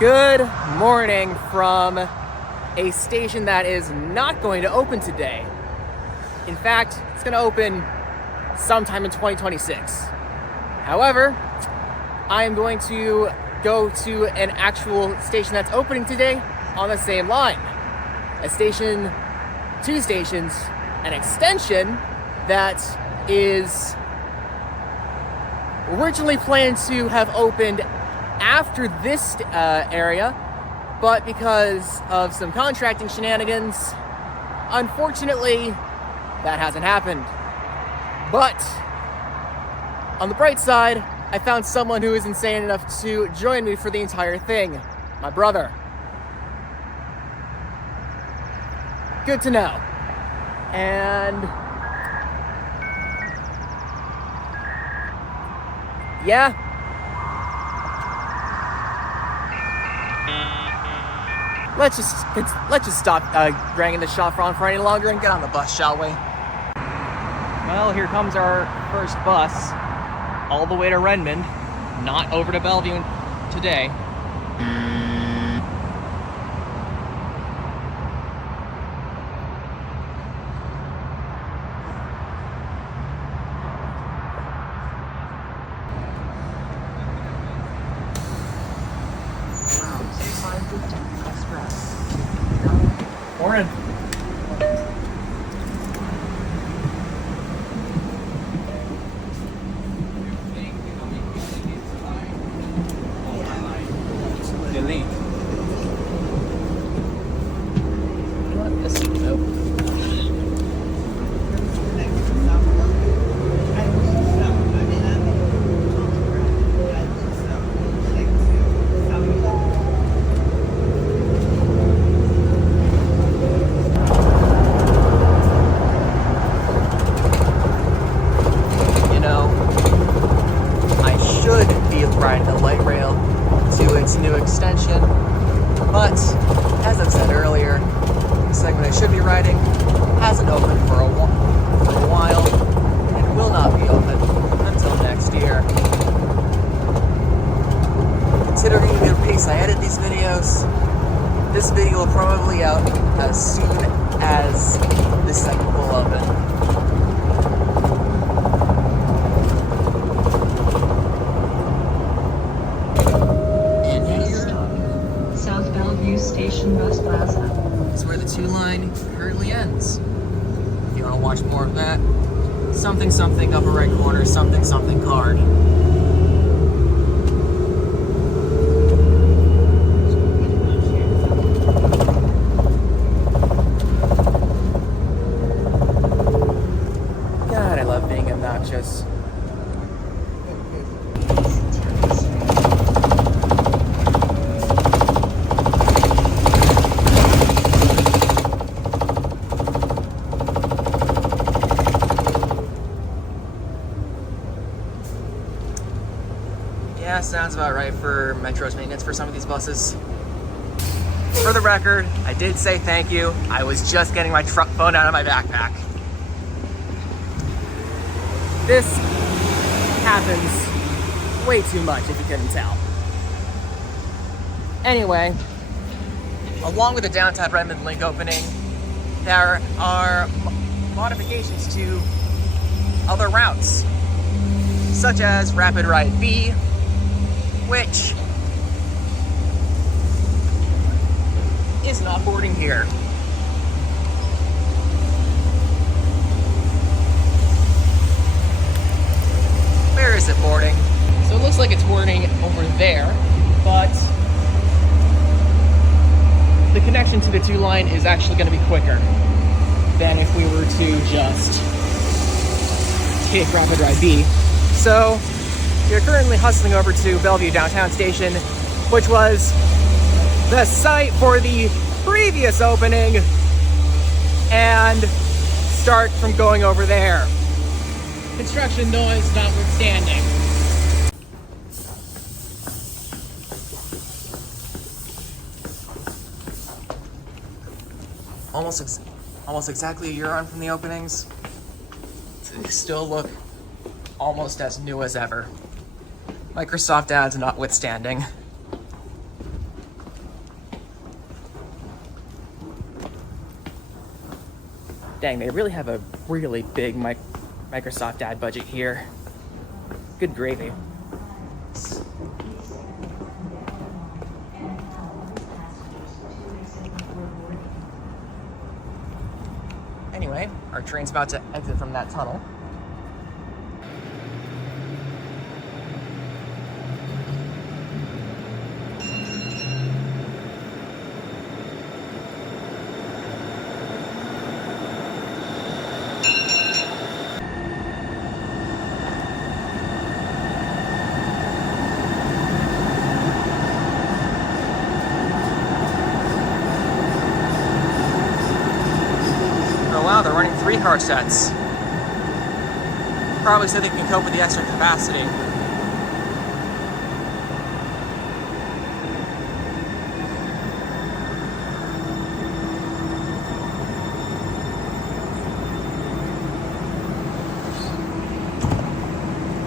Good morning from a station that is not going to open today. In fact, it's going to open sometime in 2026. However, I am going to go to an actual station that's opening today on the same line. Two stations, an extension that is originally planned to have opened after this area, but because of some contracting shenanigans, unfortunately, that hasn't happened. But on the bright side, I found someone who is insane enough to join me for the entire thing. My brother. Good to know. And yeah. Let's just stop dragging the chauffeur for any longer and get on the bus, shall we? Well, here comes our first bus, all the way to Redmond, not over to Bellevue today. Morning. Delete. This is nope. Riding the light rail to its new extension, but as I've said earlier, the segment I should be riding hasn't opened for a while and will not be open until next year. Considering the pace I edit these videos, this video will probably out as soon as this segment will open. Station Bus Plaza is where the 2 line currently ends. If you want to watch more of that, something upper right corner, something card. God, I love being obnoxious. Yeah, sounds about right for Metro's maintenance for some of these buses. For the record, I did say thank you. I was just getting my phone out of my backpack. This happens way too much if you couldn't tell. Anyway, along with the Downtown Redmond link opening, there are modifications to other routes, such as Rapid Ride B, which is not boarding here. Where is it boarding? So it looks like it's boarding over there, but the connection to the 2 line is actually going to be quicker than if we were to just take Rapid Ride B. So we're currently hustling over to Bellevue Downtown Station, which was the site for the previous opening, and start from going over there. Construction noise notwithstanding. Almost exactly a year on from the openings. They still look almost as new as ever. Microsoft ads notwithstanding. Dang, they really have a really big Microsoft ad budget here. Good gravy. Anyway, our train's about to exit from that tunnel. Wow, they're running 3-car sets. Probably so they can cope with the extra capacity.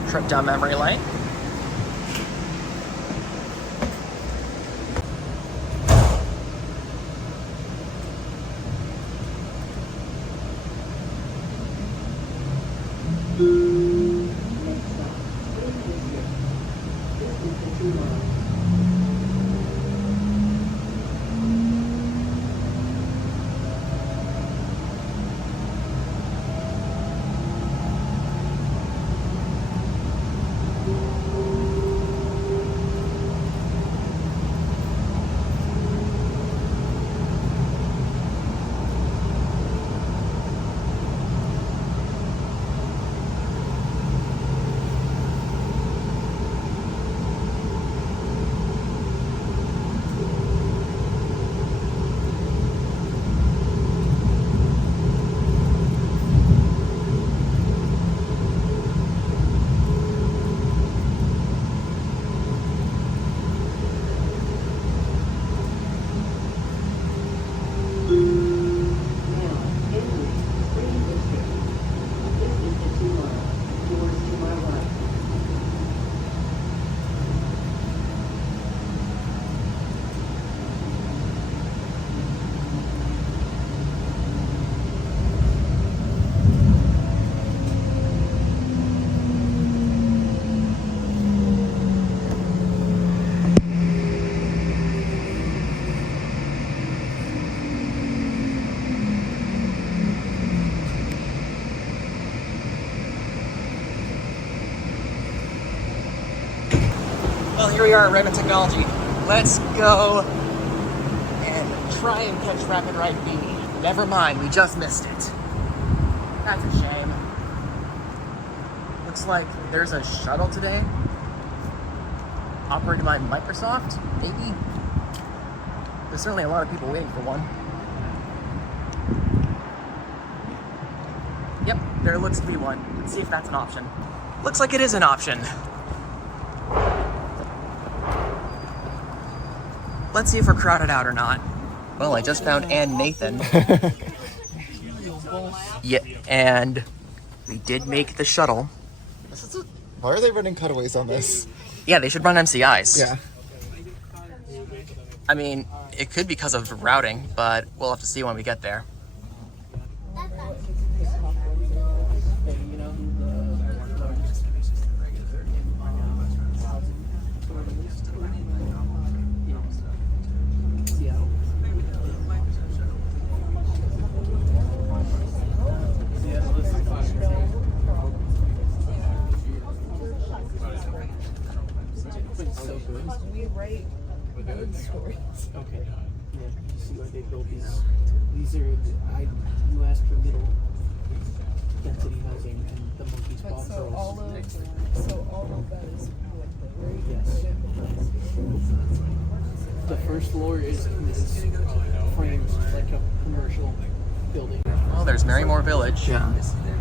Trip down memory lane. Well, here we are at Redmond Technology. Let's go and try and catch Rapid Ride B. Never mind, we just missed it. That's a shame. Looks like there's a shuttle today. Operated by Microsoft, maybe? There's certainly a lot of people waiting for one. Yep, there looks to be one. Let's see if that's an option. Looks like it is an option. Let's see if we're crowded out or not. Well, I just found Ann Nathan. Yeah, and we did make the shuttle. Why are they running cutaways on this? Yeah, they should run MCIs. Yeah. I mean, it could be because of routing, but we'll have to see when we get there. Okay. Yeah, you see why they built these. These are you asked for middle density housing, and the monkey spots So are all of that is like yes. The first floor is framed like a commercial building. Oh, there's Marymoor Village. Yeah.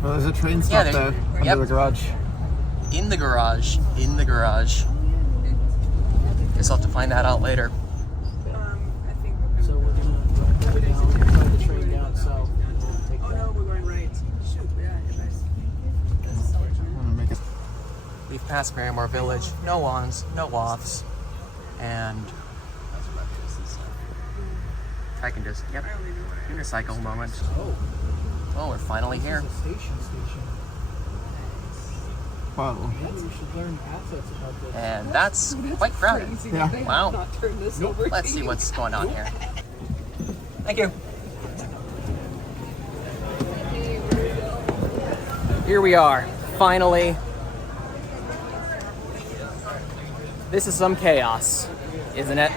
Well, there's a train stop Yeah, there under yep. the garage. In the garage. In the garage. Guess I'll have to find that out later. I think. So we're gonna go down, try the train down south. And take Oh that. no, we're going right. Shoot, yeah, We've passed Marymoor Village. No ons, no offs. And I can just, yep, unicycle moment. Oh, we're finally here. This is a station. Wow. Maybe we should learn assets about this. And that's quite crowded. Crazy Yeah. that they Wow. have not turned this over Let's to see you. what's going on here. Thank you. Here we are, finally. This is some chaos, isn't it?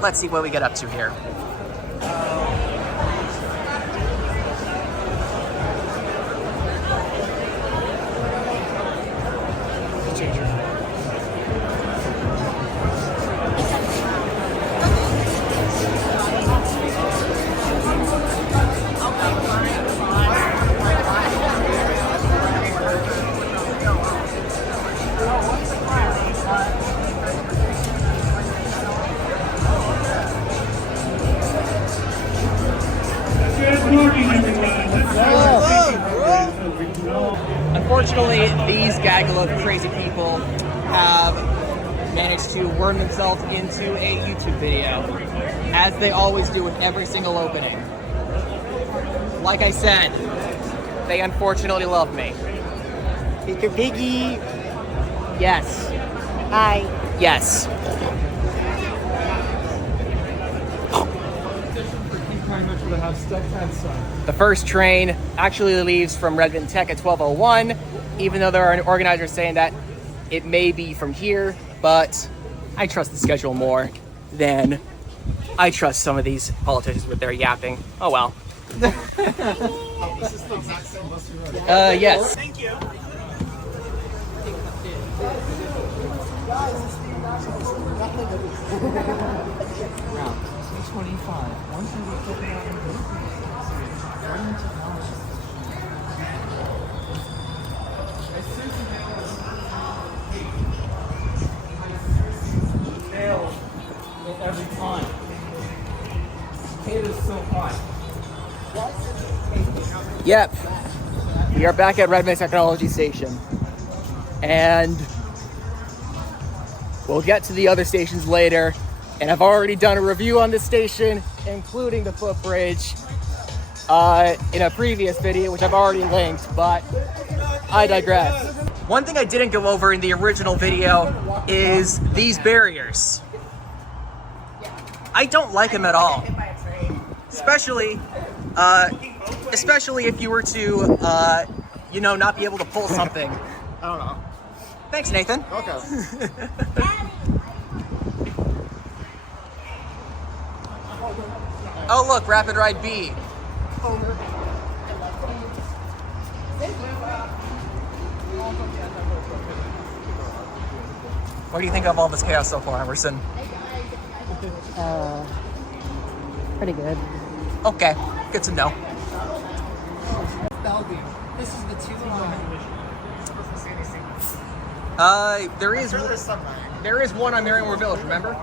Let's see what we get up to here. Good morning, everyone. Unfortunately, these gaggle of crazy people have managed to worm themselves into a YouTube video, as they always do with every single opening. Like I said, they unfortunately love me. Piggy Piggy. Yes. Hi. Yes. The first train actually leaves from Redmond Tech at 12:01, even though there are organizers saying that it may be from here, but I trust the schedule more than I trust some of these politicians with their yapping. Oh well. Yes. Thank you. Route 225. Once you were taken out in Running technology. Nailed it every time. It is so hot. Yep. We are back at Redmond Technology Station. And we'll get to the other stations later. And I've already done a review on this station, including the footbridge, in a previous video, which I've already linked, but I digress. One thing I didn't go over in the original video is these barriers. I don't like them at all. Especially if you were to, not be able to pull something. I don't know. Thanks, Nathan. Okay. Oh, look, Rapid Ride B. What do you think of all this chaos so far, Emerson? Pretty good. Okay, good to know. This is the 2 line. There is one on Marymoor Village, remember?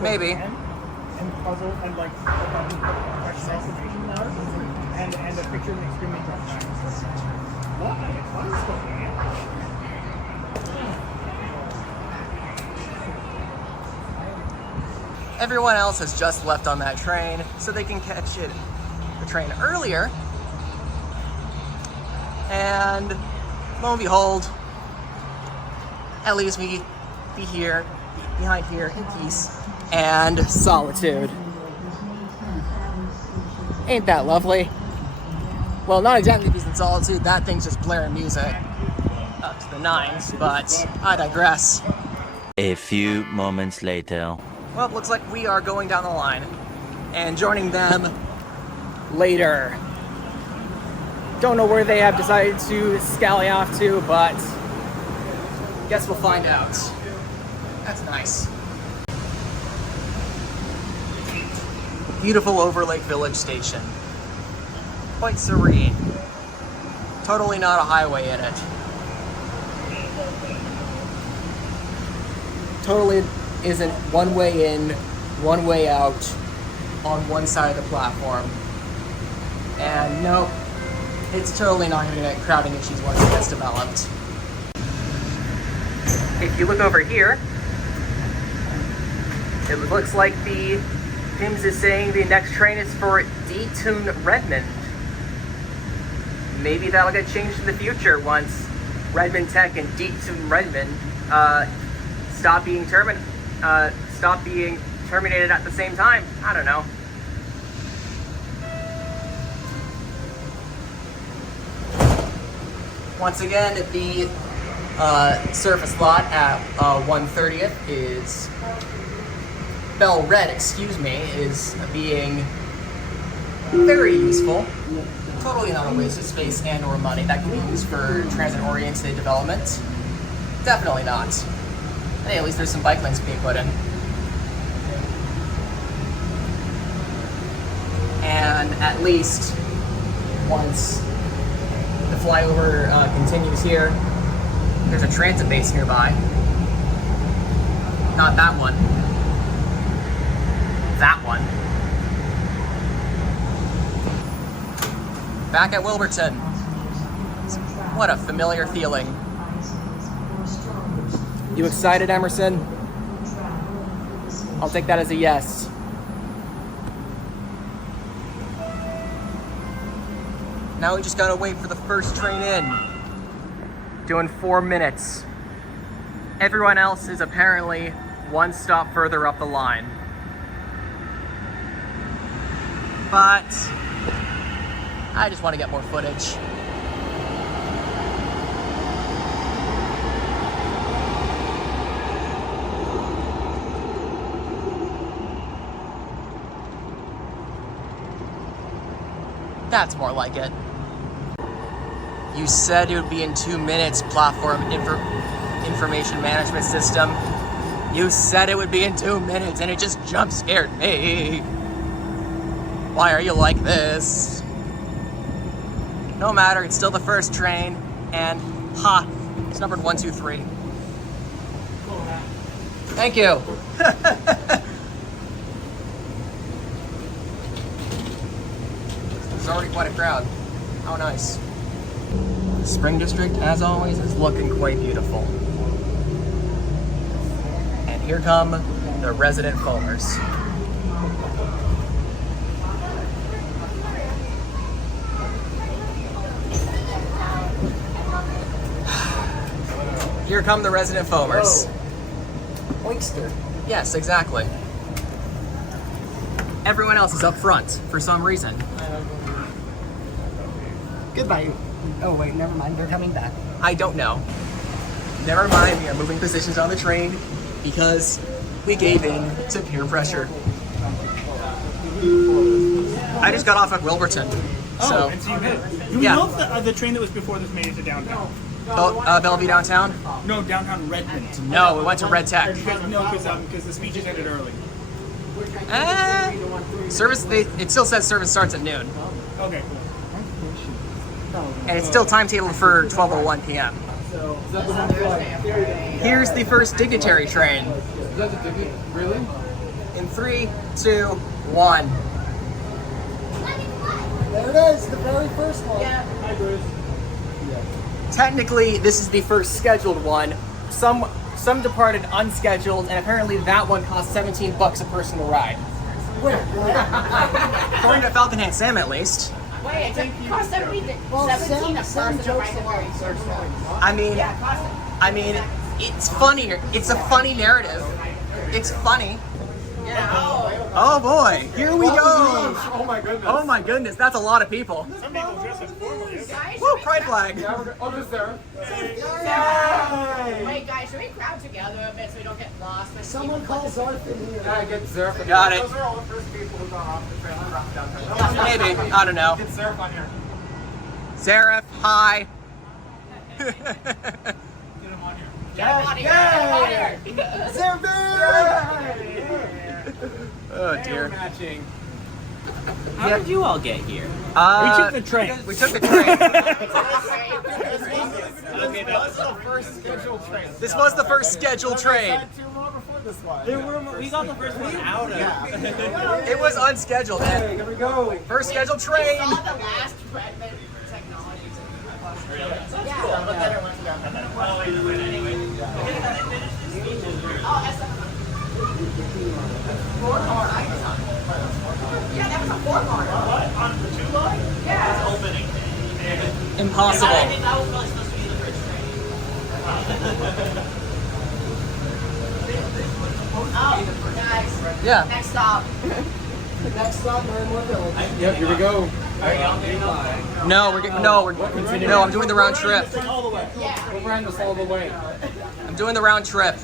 Maybe. And puzzle and like exclamation mark and a picture of an extremely tough. What? Everyone else has just left on that train, so they can catch the train earlier. And lo and behold, at least we be here, behind here in peace and solitude. Ain't that lovely? Well, not exactly peace and solitude. That thing's just blaring music up to the nines, but I digress. A few moments later. Well, it looks like we are going down the line and joining them later. Don't know where they have decided to scally off to, but guess we'll find out. That's nice. Beautiful Overlake Village Station. Quite serene. Totally not a highway in it. Totally isn't one way in, one way out on one side of the platform. And nope, it's totally not going to get crowding issues once it gets developed. If you look over here, it looks like the PIMS is saying the next train is for Downtown Redmond. Maybe that'll get changed in the future once Redmond Tech and Downtown Redmond stop being terminated at the same time. I don't know. Once again, the surface lot at 130th is Bell Red, excuse me, is being very useful. Totally not a waste of space and or money that can be used for transit-oriented development. Definitely not. Hey, at least there's some bike lanes being put in. And at least once the flyover continues here, there's a transit base nearby. Not that one. That one. Back at Wilburton. What a familiar feeling. You excited, Emerson? I'll take that as a yes. Now we just gotta wait for the first train in. Doing 4 minutes. Everyone else is apparently one stop further up the line. But I just want to get more footage. That's more like it. You said it would be in 2 minutes, platform information management system. You said it would be in 2 minutes and it just jump scared me. Why are you like this? No matter, it's still the first train, and ha, it's numbered 123. Thank you. There's already quite a crowd. How nice. The Spring District, as always, is looking quite beautiful. And here come the resident foamers. Here come the resident foamers. Oyster. Yes, exactly. Everyone else is up front for some reason. Goodbye. Oh wait, never mind. They're coming back. I don't know. Never mind, we are moving positions on the train because we gave in to peer pressure. I just got off at Wilburton. Oh, and so you did. Do we know if the train that was before this made it to downtown? Bellevue Downtown? No, Downtown Redmond. No, we went to Red Tech. Because the speeches ended early. It still says service starts at noon. Okay, cool. And it's still timetabled for 12:01 p.m. Here's the first dignitary train. Really? In 3, 2, 1. There it is, the very first one. Hi, Bruce. Technically, this is the first scheduled one. Some departed unscheduled, and apparently that one cost $17 a person to ride. According to Falcon Hand Sam, at least. Wait, it cost 17 a person to ride the very first one. I mean, it's funnier. It's a funny narrative. It's funny. Oh boy, here we go. Oh my goodness. Oh my goodness, that's a lot of people. Some people dress as formally. Woo, pride flag. I'll just there. Wait, guys, should we crowd together a bit so we don't get lost? Someone calls Zarf in here. Yeah, get Zerf. Got it. Those are all the first people who got off the train around downtown. Maybe, I don't know. Get Zerf on here. Zareth, hi. Get him on here. Oh dear. How did you all get here? We took the train. We took the train. Okay, that was the first scheduled train. This was the first scheduled train. Two more before this one. We got the first one out of. It was unscheduled, Okay, man. here we go. First scheduled train. Saw the last Redmond technologies. Really? Yeah. Impossible. I think that was really supposed to be the first train. Oh, guys. Yeah. Next stop. Next stop, Marymoor Village. Yep, here we go. No, I'm doing the round trip. All the way. Yeah. We'll run this all the way. I'm doing the round trip.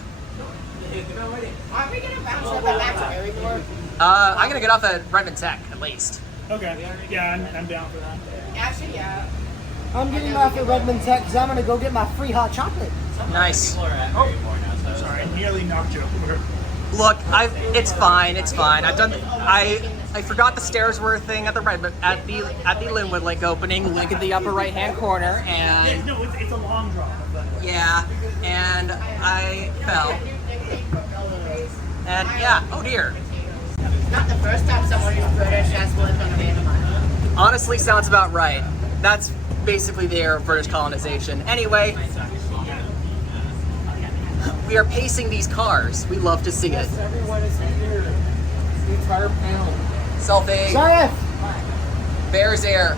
Aren't we gonna bounce up and back to Marymoor? I'm gonna get off at Redmond Tech at least. Okay. Yeah, I'm down for that. Actually, yeah. I'm getting off at Redmond Tech because I'm going to go get my free hot chocolate. Nice. People are at Marymoor now, so Sorry, I nearly knocked you over. Look, it's fine. It's fine. I forgot the stairs were a thing at the Redmond at the Linwood Lake opening. Link in the upper right hand corner, Yeah, and no, it's a long drop. But yeah, and I fell. And yeah, oh dear. Not the first time someone who's British has lived on a random island. Honestly, sounds about right. That's basically the era of British colonization. Anyway, we are pacing these cars. We love to see it. Everyone is here. The entire panel. Selfie, Sorry. Bears Air.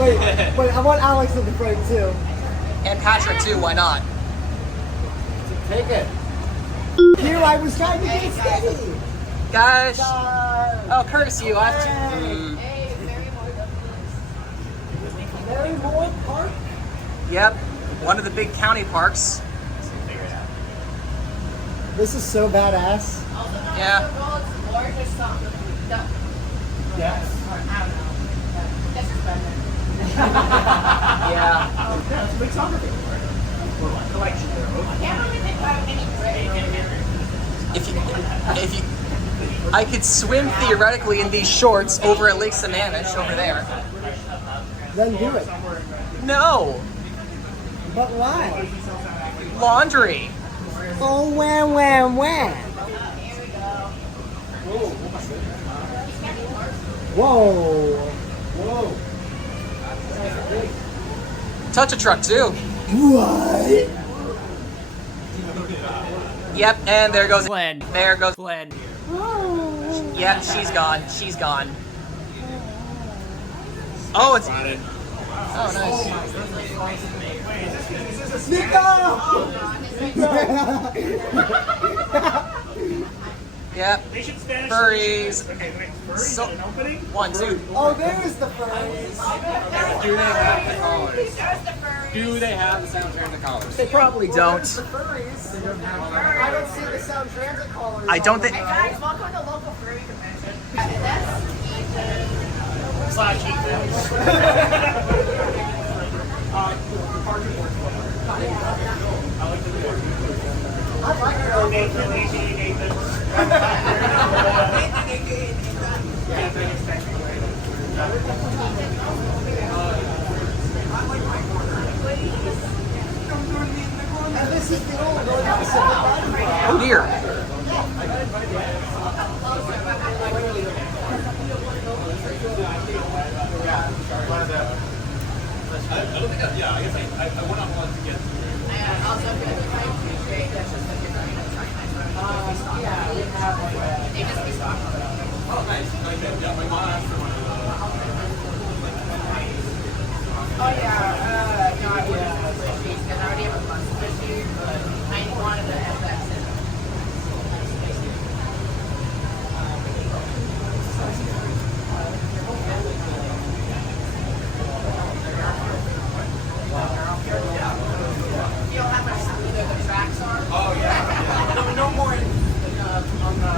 Wait, I want Alex in the frame too. And Patrick too, why not? Take it. Here, I was trying to get steady. Gosh. Oh, courtesy you. I have to. Hey, Marymoor Park? Yep, one of the big county parks. This is so badass. Also known Yeah. as the world's largest song. Yes. Or, I don't know. This is better. Yeah. Yeah, it's a big soccer field. Collection there. I can't really think about any If you, I could swim theoretically in these shorts over at Lake Sammamish over there. Then do it. No, But why? laundry. Oh, wham. Whoa. Whoa. Touch a truck too. What? Yep, and there goes Glenn. There goes Glenn. Yep, she's gone. She's gone. Oh, it's. Oh, nice. Yep. They should Spanish. Furries. Okay, wait. Furries So- an opening? 1, 2. Oh, there's the furries. Do they have the collars? There's the furries. Do they have the sound transit collars? They probably don't. There's the furries. I don't see the Sound Transit collars. I don't think. Hey guys, welcome to the local furry convention. That's Ethan. Slash Ethan. I like it. Nathan, Nathan. And this is the old Northern Pacific Library. Oh dear. Oh yeah, not yet. Because I already have a bus this year, but I wanted to have that set. You don't have much smoother the tracks are. Oh, yeah. No more on the.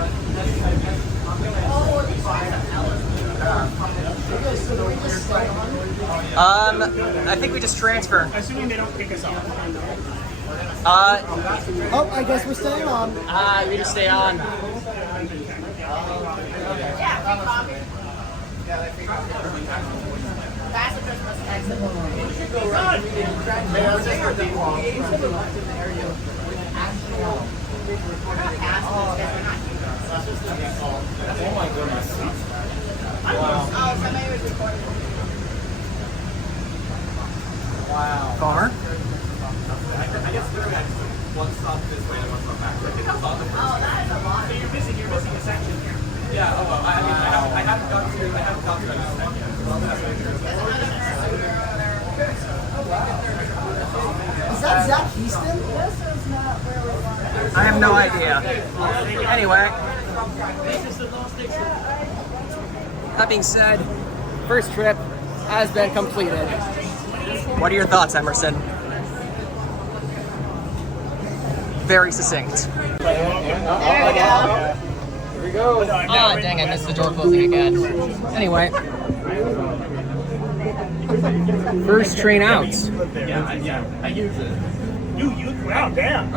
Oh, these ones are hella I think we just transfer. Assuming they don't kick us off. Oh, I guess we're staying on. We just stay on. Yeah, free coffee. Passengers must exit. We're not passengers, we're not humans. Oh my goodness. Oh, somebody was recording. Wow. Car? I guess they're actually one stop this way and one stop back. I think I saw the first. Oh, that is a lot. So you're missing a section here. Yeah, I haven't gotten to Is that Zach Houston? I have no idea. Anyway, that being said, first trip has been completed. What are your thoughts, Emerson? Very succinct. Here we go. Ah, dang, I missed the door closing again. Anyway. First train out. Yeah, I use it. Wow, damn.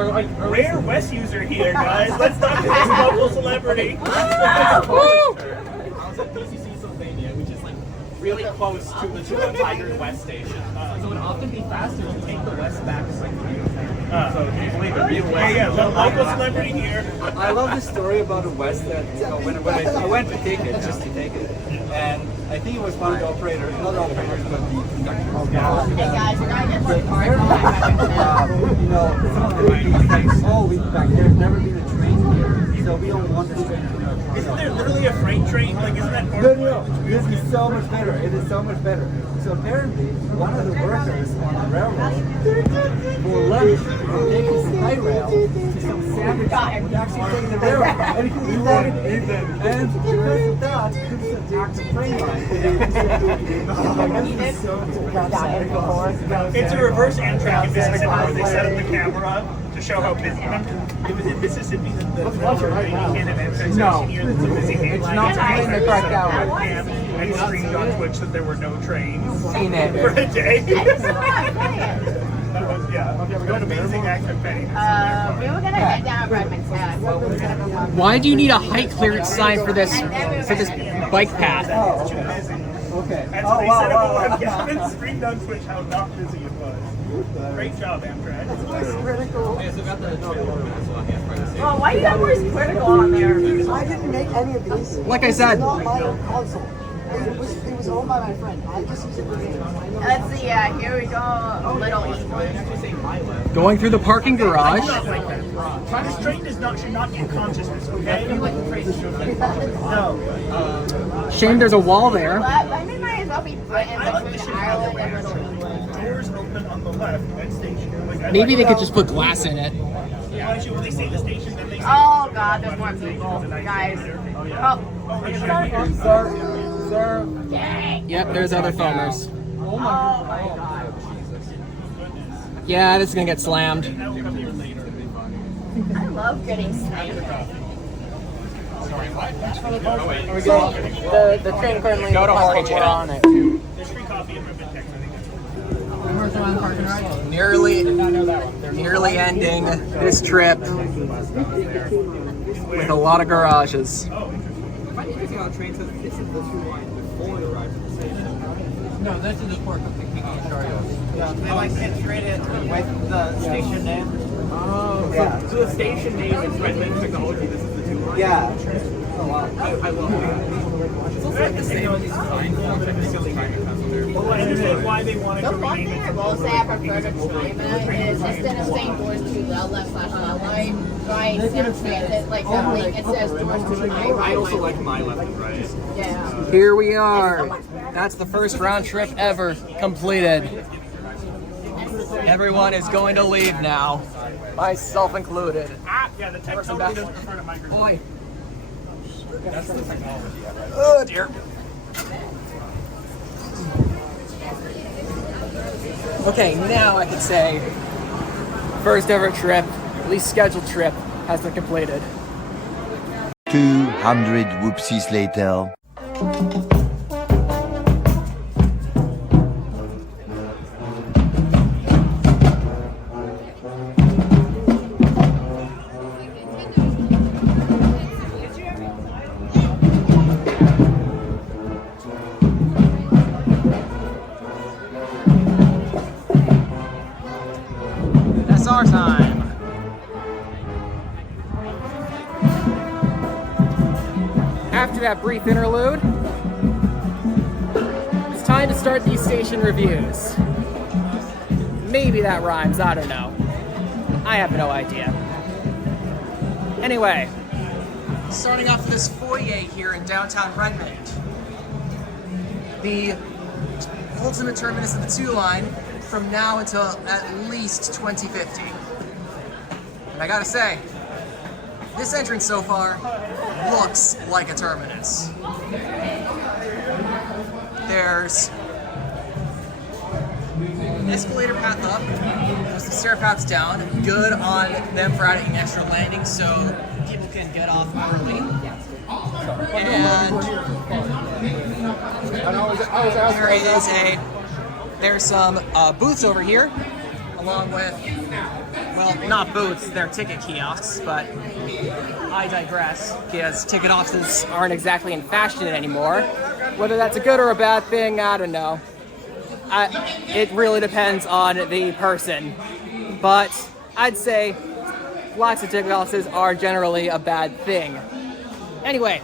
Rare West user here, guys. Let's talk to this local celebrity. I was at PCC Sylvania, which is like really close to the Tigers West station. So it would often be faster to take the West back. So can you believe it? Real West. Yeah, the local celebrity here. I love the story about the West that when I went to take it, just to take it, and I think it was one of the operators, not the operators, but the conductors. Hey guys, we're gonna get some cars. You know, some of the ladies like, oh, there's never been a train here, so we don't want this train to go. Isn't there literally a freight train? Like, isn't that part of No, this is so much better. It is so much better. So apparently, one of the workers on the railroad, for lunch, would take his light rail to some sandwich shop, would actually take the railroad, and he could eat that. And because of that, couldn't attack the train line. It's a reverse Amtrak in Mississippi where they set up the camera to show how busy. It was in Mississippi that the weekend of Amtrak station here that's a busy It's not playing the correct hour. And screened on Twitch that there were no trains Seen it. for a day. It's not funny. That was, yeah. What amazing act of Penny. We were gonna head down Redmond tag. What we were gonna go on. Why do you need a height clearance sign for this bike path? Okay. And so they set up a webcam and screened on Twitch how not busy it was. Great job, Amtrak. Oh, why you got words critical on there? I didn't make any of these. Like I said. It's not my own console. It was owned by my friend. I just used it for games. Let's see, here we go. Little England. Going through the parking garage. This train should not get consciousness, okay? No. Shame there's a wall there. But I mean, might as well be put in between Ireland and Little England. Doors open on the left at station. Like, Maybe they could just put glass in it. Actually, when they say the station, then they say. Oh god, there's more people, guys. Oh, Sir. Yep, there's other foamers. oh my god. Yeah, this is gonna get slammed. I love getting sniped. The train currently Go to Orange Hill. on it. There's free coffee at Ribbon Tech, I think. Nearly ending this trip with a lot of garages. No, this is the port of the King Ontario. Yeah, they like integrated with the station name. Oh, Yeah. So the station name is Redmond Technology. This is the 2 line. yeah. I love that. It's also like the same on these signs. Well, Well, I understand why they wanted The to one rename thing it. I will say I prefer to China is instead of saying doors to the left/left light, right, transit, like that link, it says doors to my I right. also like my left and right. Yeah. Here we are. That's the first round trip ever completed. Everyone is going to leave now, myself included. Yeah, the tech totally doesn't prefer to microphone. Boy. Oh dear. Okay, now I can say first ever trip, at least scheduled trip, has been completed. 200 whoopsies later. SR time. After that brief interlude, it's time to start these station reviews. Maybe that rhymes, I don't know. I have no idea. Anyway, starting off this foyer here in downtown Redmond. the ultimate terminus of the 2 line from now until at least 2050. And I gotta say, this entrance so far looks like a terminus. There's an escalator path up, there's some stair paths down, good on them for adding extra landings so people can get off early. And there's some booths over here, along with, well, not booths, they're ticket kiosks, but I digress, because ticket offices aren't exactly in fashion anymore. Whether that's a good or a bad thing, I don't know. It really depends on the person, but I'd say lots of ticket offices are generally a bad thing. Anyway,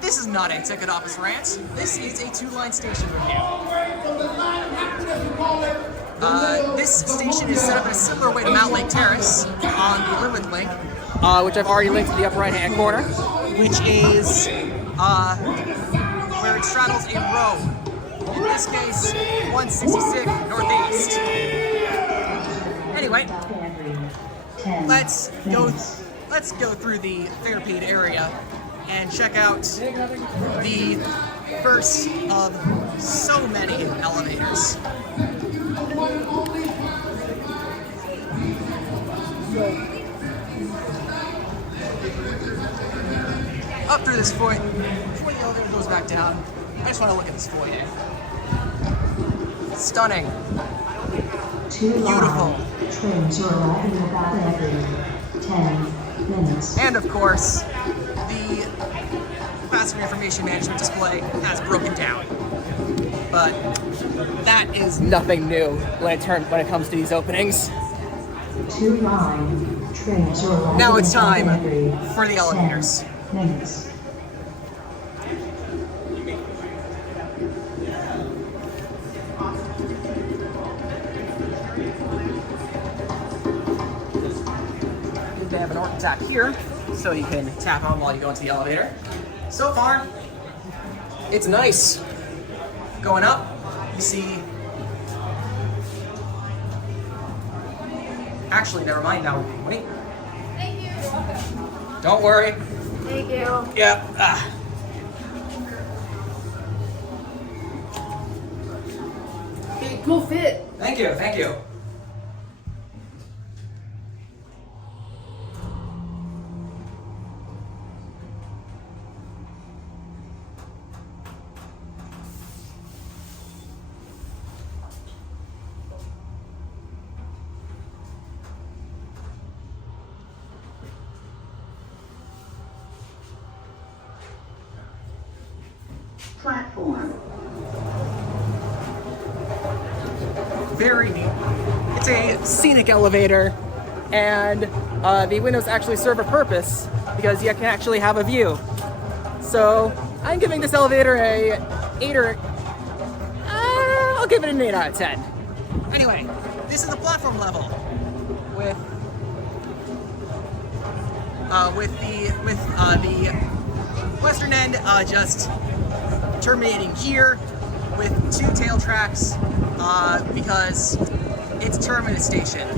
this is not a ticket office rant. This is a 2-line station review. This station is set up in a similar way to Mount Lake Terrace on the Limit Link, which I've already linked to the upper right-hand corner, which is where it straddles a road. In this case, 166 Northeast. Anyway, let's go through the Fairpede area and check out the first of so many elevators. Up through this foyer, before the elevator goes back down, I just want to look at this foyer. Stunning. Beautiful. Trains are arriving about every 10 minutes. And of course, the passenger information management display has broken down. But that is nothing new when it comes to these openings. 2-line trains are arriving. Now it's time every for the elevators. 10 minutes. They have an orc tap here, so you can tap on while you go into the elevator. So far, it's nice. Going up, you see... Actually, never mind now. Wait. Thank you. Don't worry. Thank you. Yeah. Okay, cool fit. Thank you, thank you. Platform. Very neat. It's a scenic elevator, and the windows actually serve a purpose because you can actually have a view. So I'm giving this elevator a 8 or... I'll give it an 8 out of 10. Anyway, this is the platform level with the western end just terminating here with 2 tail tracks because it's a terminus station.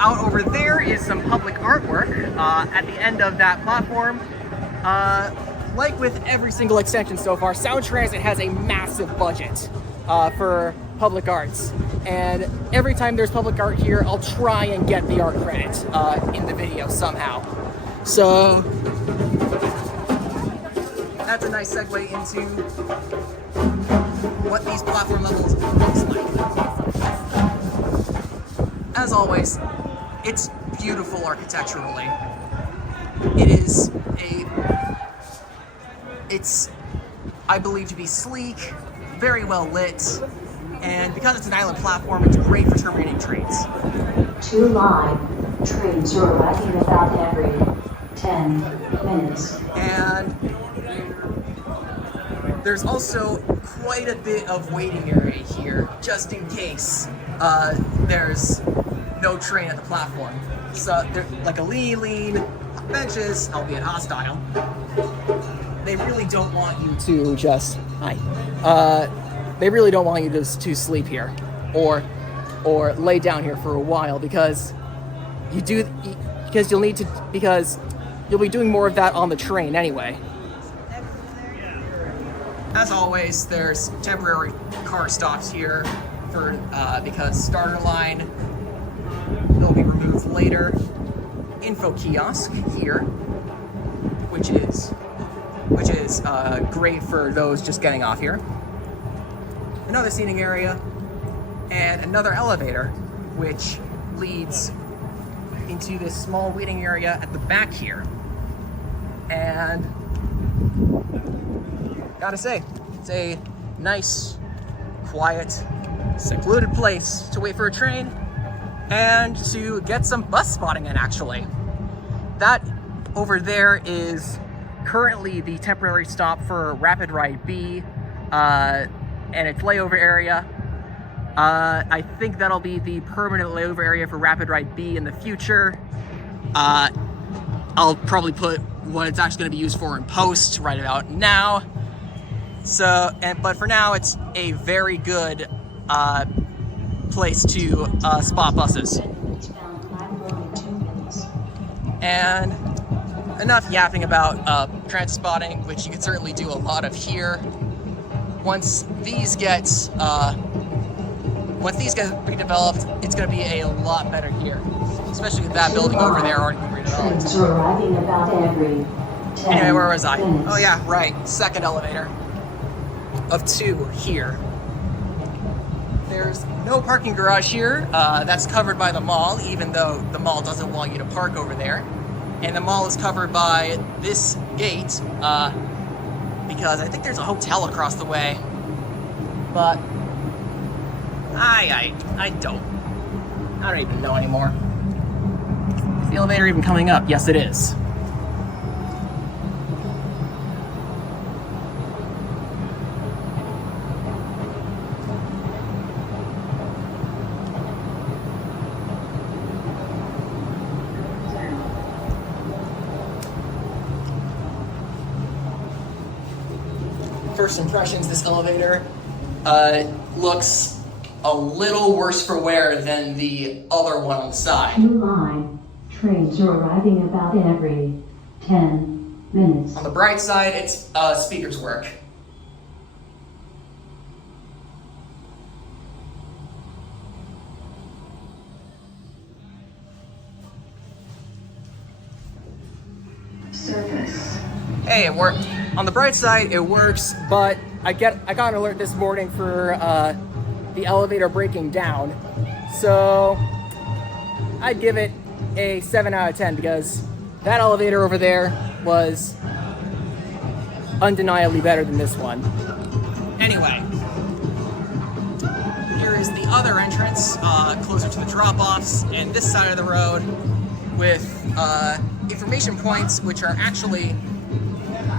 Out over there is some public artwork at the end of that platform. Like with every single extension so far, Sound Transit has a massive budget for public arts. And every time there's public art here, I'll try and get the art credit in the video somehow. So that's a nice segue into what these platform levels looks like. As always, it's beautiful architecturally. It's, I believe, to be sleek, very well lit, and because it's an island platform, it's great for terminating trains. 2-line trains are arriving about every 10 minutes. And there's also quite a bit of waiting area here, just in case there's no train at the platform. So they're like a lean benches, albeit hostile. They really don't want you to just they really don't want you to sleep here or lay down here for a while because you'll be doing more of that on the train anyway. As always, there's temporary car stops here for because starter line will be removed later. Info kiosk here, which is great for those just getting off here. Another seating area, and another elevator, which leads into this small waiting area at the back here. And gotta say, it's a nice, quiet, secluded place to wait for a train and to get some bus spotting in, actually. That over there is currently the temporary stop for Rapid Ride B and its layover area. I think that'll be the permanent layover area for Rapid Ride B in the future. I'll probably put what it's actually going to be used for in post right about now. But for now, it's a very good place to spot buses. And enough yapping about transit spotting, which you can certainly do a lot of here. Once these get redeveloped, it's going to be a lot better here, especially with that building over there already being redeveloped. Arriving about every 10 Anyway, where was I? minutes. Oh yeah, right. Second elevator of 2 here. There's no parking garage here. That's covered by the mall, even though the mall doesn't want you to park over there. And the mall is covered by this gate because I think there's a hotel across the way. But I don't even know anymore. Is the elevator even coming up? Yes, it is. First impressions, this elevator looks a little worse for wear than the other one on the side. New line. Trains are arriving about every 10 minutes. On the bright side, it's speakers work. Service. Hey, it worked. On the bright side, it works, but I got an alert this morning for the elevator breaking down. So I'd give it a 7 out of 10 because that elevator over there was undeniably better than this one. Anyway, here is the other entrance, closer to the drop-offs, and this side of the road with information points, which are actually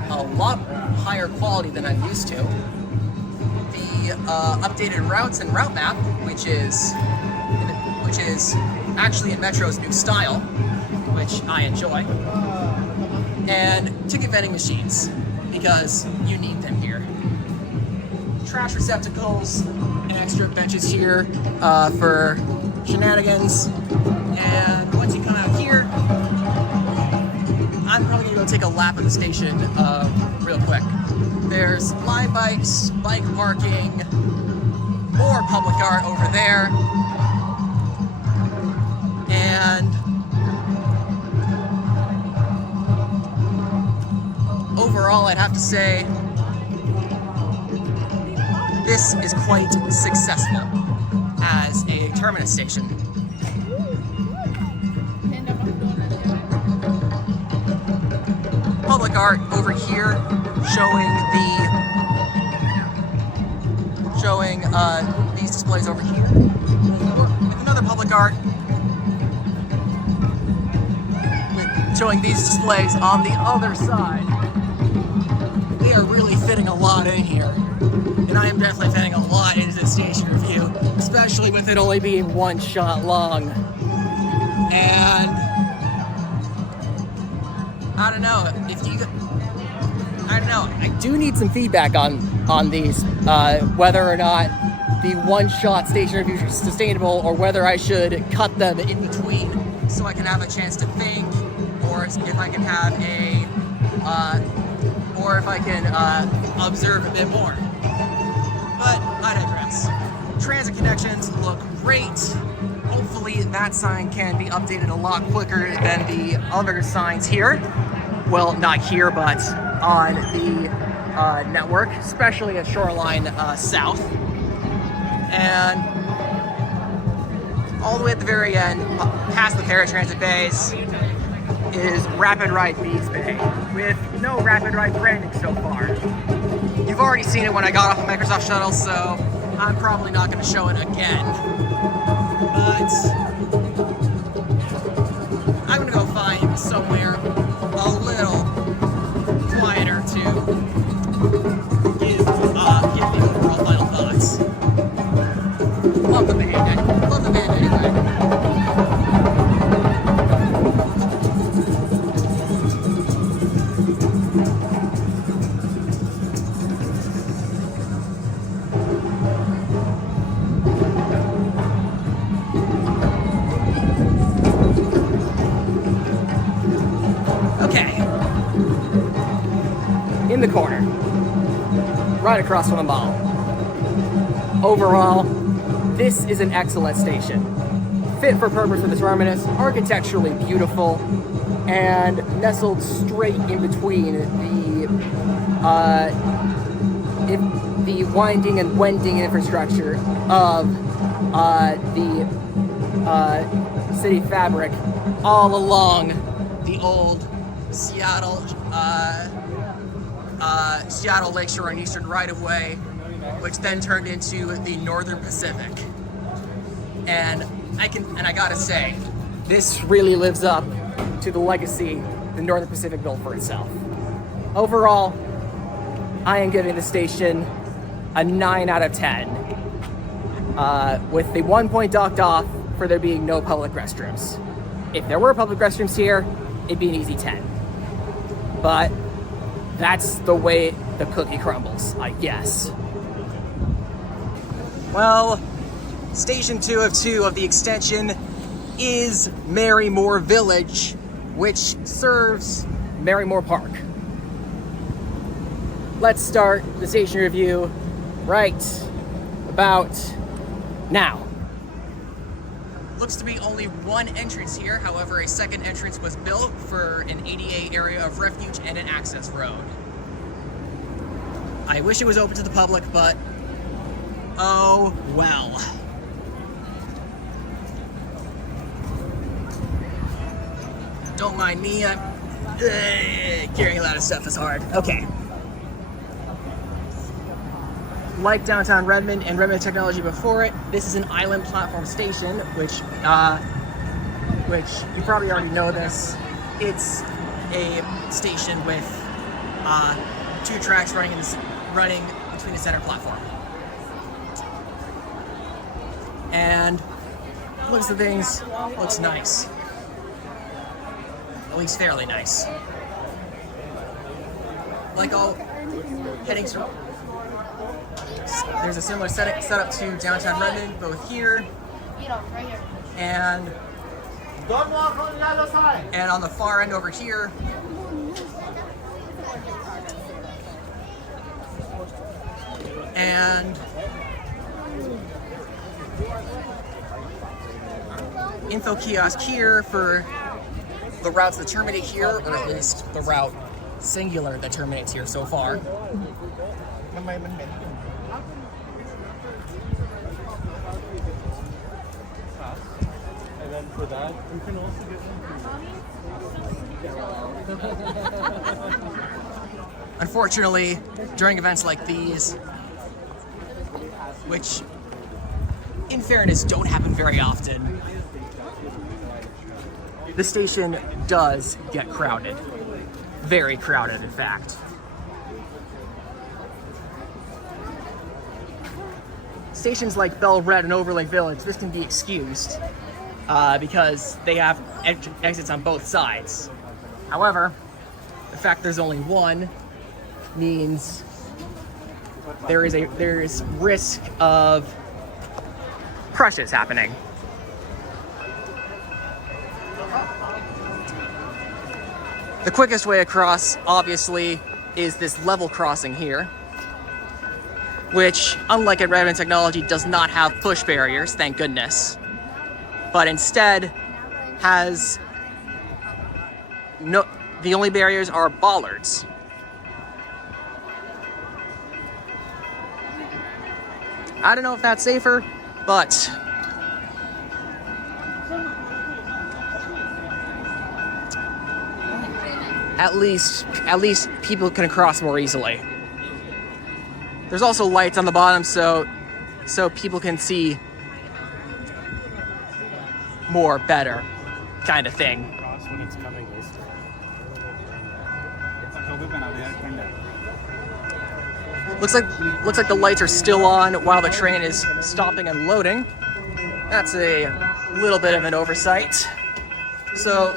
a lot higher quality than I'm used to. The updated routes and route map, which is actually in Metro's new style, which I enjoy, and ticket vending machines because you need them here. Trash receptacles and extra benches here for shenanigans. And once you come out here, I'm probably gonna go take a lap of the station real quick. There's live bikes, bike parking, more public art over there. And overall, I'd have to say this is quite successful as a terminus station. Public art over here showing these displays over here. With another public art showing these displays on the other side. We are really fitting a lot in here. And I am definitely fitting a lot into this station review, especially with it only being 1 shot long. And I don't know, I do need some feedback on on these, whether or not the one-shot station review is sustainable, or whether I should cut them in between so I can have a chance to think, or if I can have a, or if I can observe a bit more. But I digress. Transit connections look great. Hopefully that sign can be updated a lot quicker than the other signs here. Well, not here, but on the network, especially at Shoreline South. And all the way at the very end, past the paratransit bays, is Rapid Ride B's Bay, with no Rapid Ride branding so far. You've already seen it when I got off the Microsoft shuttle, so I'm probably not going to show it again. But I'm going to go find somewhere a little quieter to give the overall final thoughts. Love the band. Love the band anyway. In the corner, right across from the mall. Overall, this is an excellent station. Fit for purpose for the terminus, architecturally beautiful, and nestled straight in between the winding and wending infrastructure of the city fabric all along the old Seattle Lakeshore and Eastern right-of-way, which then turned into the Northern Pacific. And I gotta say, this really lives up to the legacy the Northern Pacific built for itself. Overall, I am giving the station a 9 out of 10, with the 1 point docked off for there being no public restrooms. If there were public restrooms here, it'd be an easy 10. But that's the way the cookie crumbles, I guess. Well, Station 2 of 2 of the extension is Marymoor Village, which serves Marymoor Park. Let's start the station review right about now. Looks to be only one entrance here, however, a second entrance was built for an ADA area of refuge and an access road. I wish it was open to the public, but oh well. Don't mind me, carrying a lot of stuff is hard. Okay. Like Downtown Redmond and Redmond Technology before it, this is an island platform station, which you probably already know this. It's a station with 2 tracks running between the center platform. And looks at things, looks nice. At least fairly nice. Like all headings from, there's a similar setup to Downtown Redmond, both here and on the far end over here. And info kiosk here for the routes that terminate here, or at least the route singular that terminates here so far. And then for that, you can also get Unfortunately, during events like these, which in fairness don't happen very often, the station does get crowded. Very crowded, in fact. Stations like Bell Red and Overlake Village, this can be excused because they have exits on both sides. However, the fact there's only one means there is risk of crushes happening. The quickest way across, obviously, is this level crossing here, which, unlike at Redmond Technology, does not have push barriers, thank goodness, but instead has no, the only barriers are bollards. I don't know if that's safer, but at least people can cross more easily. There's also lights on the bottom, so people can see more better, kind of thing. Looks like the lights are still on while the train is stopping and loading. That's a little bit of an oversight. So,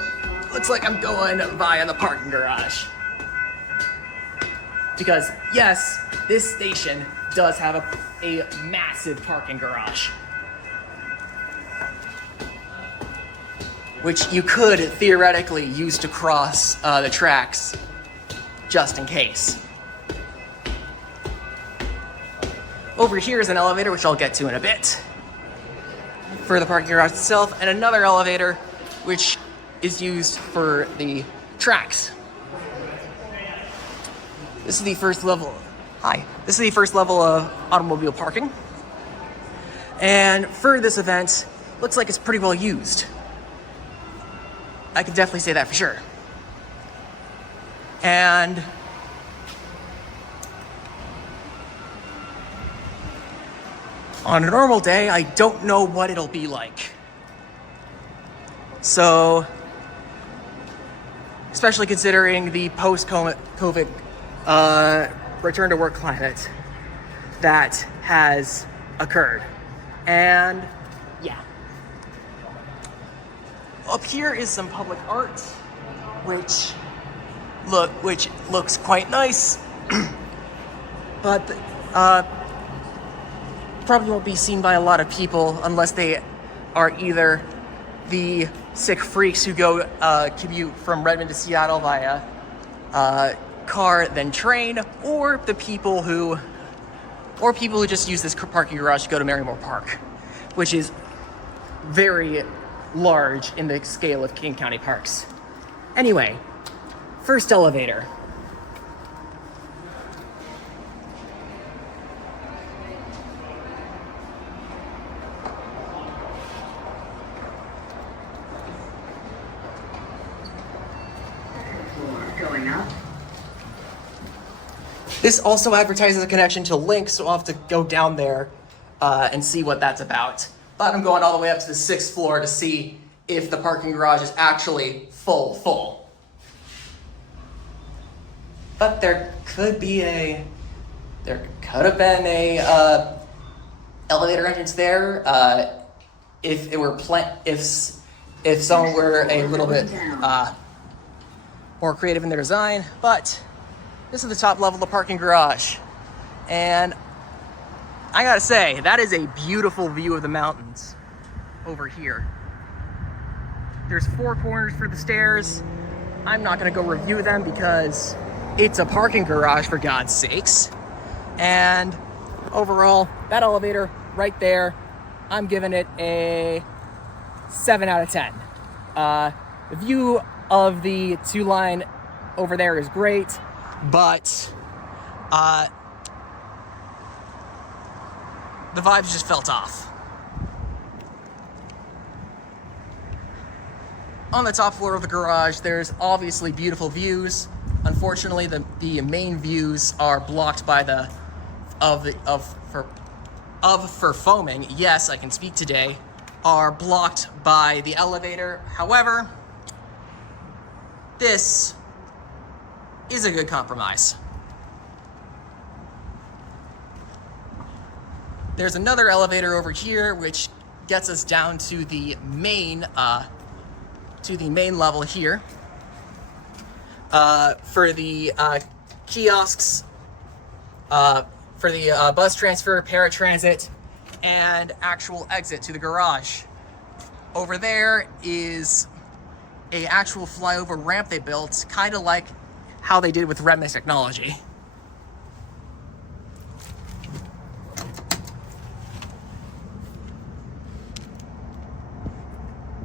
looks like I'm going via the parking garage. Because, yes, this station does have a massive parking garage, which you could theoretically use to cross the tracks, just in case. Over here is an elevator, which I'll get to in a bit, for the parking garage itself, and another elevator, which is used for the tracks. This is the first level. Hi. This is the first level of automobile parking. And for this event, looks like it's pretty well used. I can definitely say that for sure. And on a normal day, I don't know what it'll be like. So, especially considering the post-COVID return to work climate that has occurred. And yeah. Up here is some public art, which looks quite nice, but probably won't be seen by a lot of people unless they are either the sick freaks who go commute from Redmond to Seattle via car then train, or people who just use this parking garage to go to Marymoor Park, which is very large in the scale of King County parks. Anyway, first elevator. Going up. This also advertises a connection to Link, so I'll have to go down there and see what that's about. But I'm going all the way up to the 6th floor to see if the parking garage is actually full. But there could have been a elevator entrance there if it were if someone were a little bit more creative in their design. But this is the top level of the parking garage, and I gotta say, that is a beautiful view of the mountains over here. There's 4 corners for the stairs. I'm not gonna go review them because it's a parking garage, for God's sakes. And overall, that elevator right there, I'm giving it a 7 out of 10. The view of the 2-line over there is great, but the vibes just felt off. On the top floor of the garage, there's obviously beautiful views. Unfortunately, the main views are blocked by for foaming. Yes, I can speak today. Are blocked by the elevator. However, this is a good compromise. There's another elevator over here which gets us down to the main level here for the kiosks for the bus transfer, paratransit, and actual exit to the garage. Over there is a actual flyover ramp they built, kind of like how they did with Redmond technology.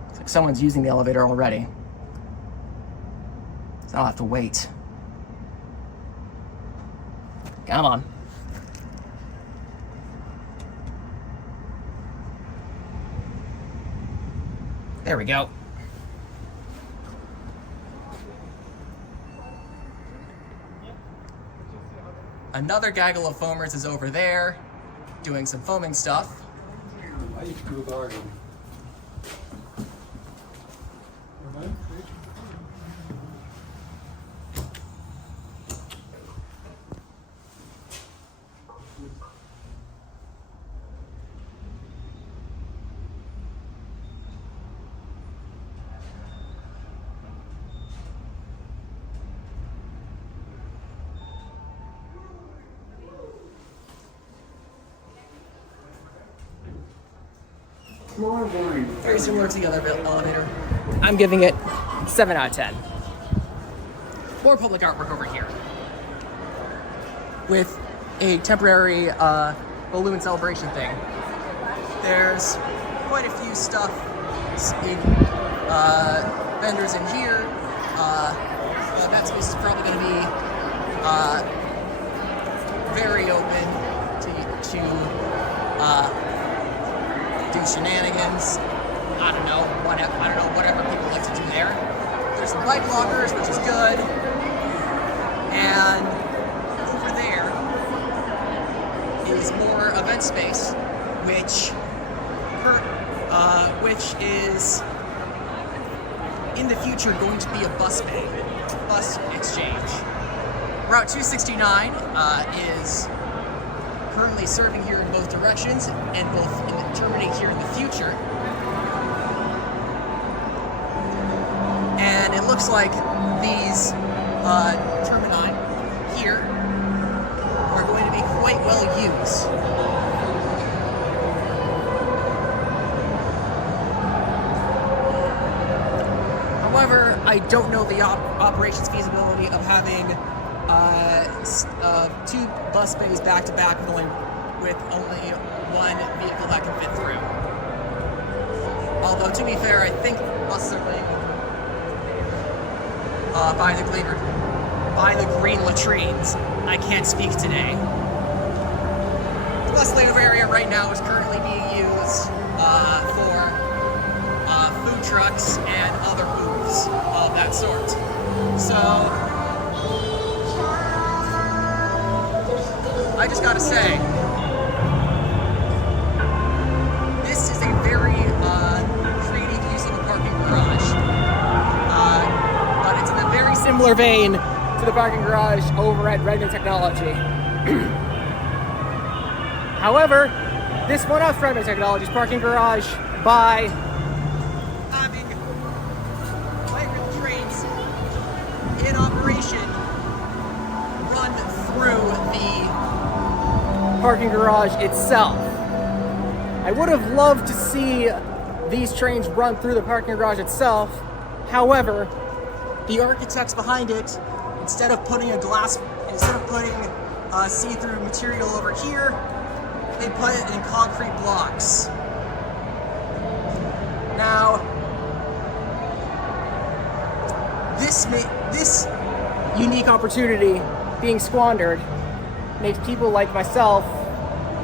Looks like someone's using the elevator already, so I'll have to wait. Come on. There we go. Another gaggle of foamers is over there, doing some foaming stuff. I used to do a garden. Very similar to the other elevator. I'm giving it 7 out of 10. More public artwork over here, with a temporary balloon celebration thing. There's quite a few stuff in vendors in here. That space is probably going to be very open to do shenanigans. I don't know, whatever people like to do there. There's some bike lockers, which is good. And over there is more event space, which is in the future going to be a bus bay, bus exchange. Route 269 is currently serving here in both directions and terminate here in the future. And it looks like these termini here are going to be quite well used. However, I don't know the operations feasibility of having 2 bus bays back to back going with only one vehicle that can fit through. Although, to be fair, I think buses are going by the green latrines. I can't speak today. The bus layover area right now is currently being used for food trucks and other booths of that sort. So, I just gotta say, this is a very creative use of a parking garage. But it's in a very similar vein to the parking garage over at Redmond Technology. However, this one-off Redmond Technology's parking garage by having light rail trains in operation run through the parking garage itself. I would have loved to see these trains run through the parking garage itself. However, the architects behind it, instead of putting see-through material over here, they put it in concrete blocks. Now, this unique opportunity being squandered makes people like myself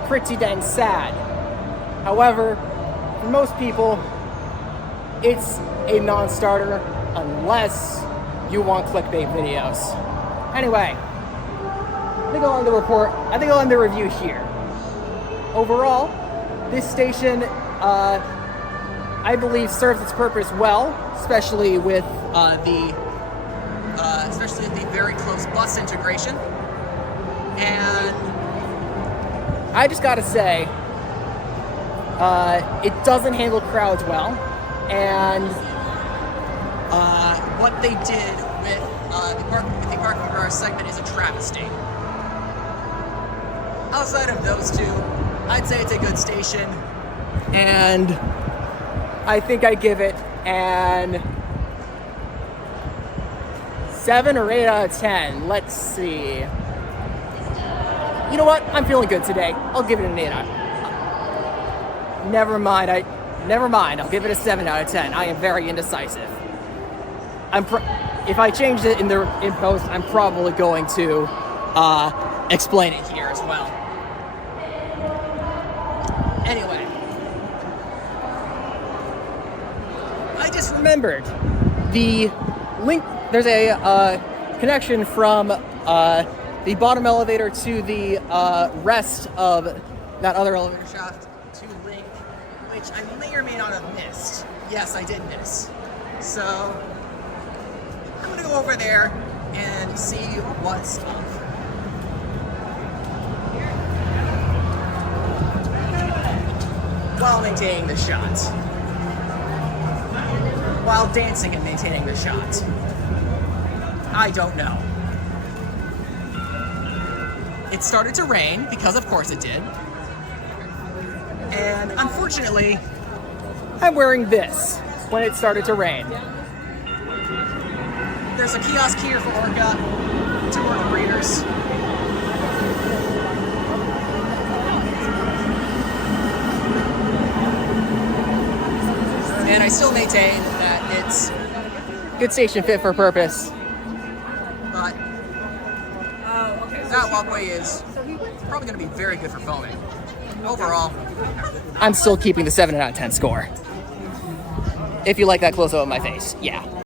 pretty dang sad. However, for most people, it's a non-starter unless you want clickbait videos. Anyway, I think I'll end the report. I think I'll end the review here. Overall, this station, I believe, serves its purpose well, especially with the very close bus integration. And I just gotta say, it doesn't handle crowds well, and what they did with the parking garage segment is a travesty. outside of those two, I'd say it's a good station. And I think I give it an 7 or 8 out of 10. Let's see. You know what? I'm feeling good today. I'll give it an 8 out. Never mind. I'll give it a 7 out of 10. I am very indecisive. If I changed it in post, I'm probably going to explain it here as well. Anyway, I just remembered the link. There's a connection from the bottom elevator to the rest of that other elevator shaft to link, which I may or may not have missed. Yes, I did miss. So I'm gonna go over there and see what's up. While maintaining the shot. While dancing and maintaining the shot. I don't know. It started to rain, because of course it did. And unfortunately, I'm wearing this when it started to rain. There's a kiosk here for Orca, 2 Orca breeders. And I still maintain that it's good station fit for purpose. But that walkway is probably going to be very good for foaming. Overall, I'm still keeping the 7 out of 10 score. If you like that close-up of my face, yeah.